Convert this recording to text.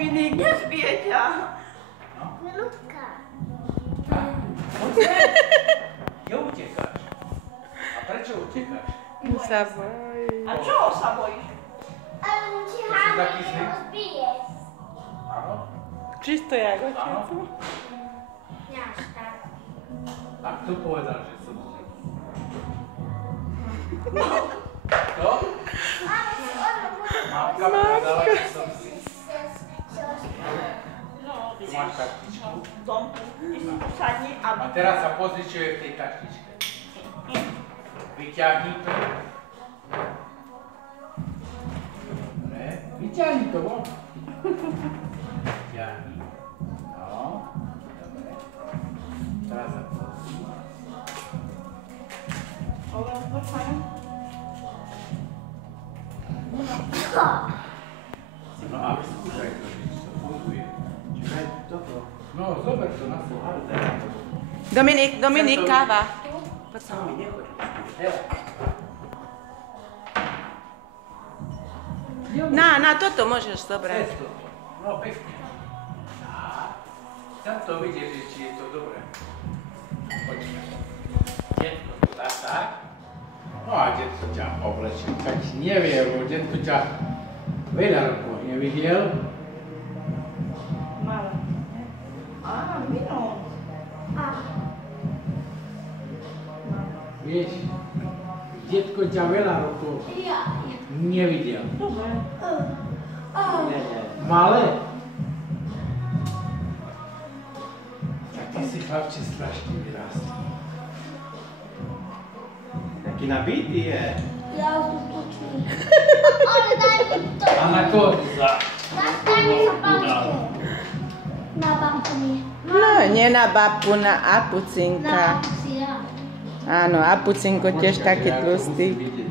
Dominik, nezbije ťa. Ľudka. Neutekáš. A prečo utekáš? Sa bojí. A čoho sa bojíš? Ale on ti háme rozbije. Áno? Čisto jak otec. Až tak. A kto povedal, že som zlý? Kto? Mamka povedala, že som zlý. No, Tu máš kartičku. Domku, ty si tu sadni a... A teraz sa pozri, čo je v tej kartičke. Vyťahni to. Dobre, vyťahni to, von. Vyťahni. No, dobre. Teraz sa pozri. No a vyskúšaj to, že to funguje. Čiže toto. No, zober to na svoj. Dominik, káva. Poď sa. Sami nechoď. Na toto môžeš zobrať. Cesto. No, pekne. A chcem to vidieť, či je to dobré. Počkaj. Detko to dá tak. No a detko ťa oblečie. Tak neviem, lebo detko ťa veľa rokov nevidel. Malé. Á, minút. Vieš, detko ťa veľa rokov nevidel. Dobre. Malé? Tak ty si chlapče strašne vyrástol. Taký nabitý je. Ja už tu počujem. Ale daj mi to. A na koho za? Daj mi sa páčke. Na babku mi. No, nie na babku, na apucinka. Na babku si ja. Áno, apucinko tiež taký tlustý. Vidieť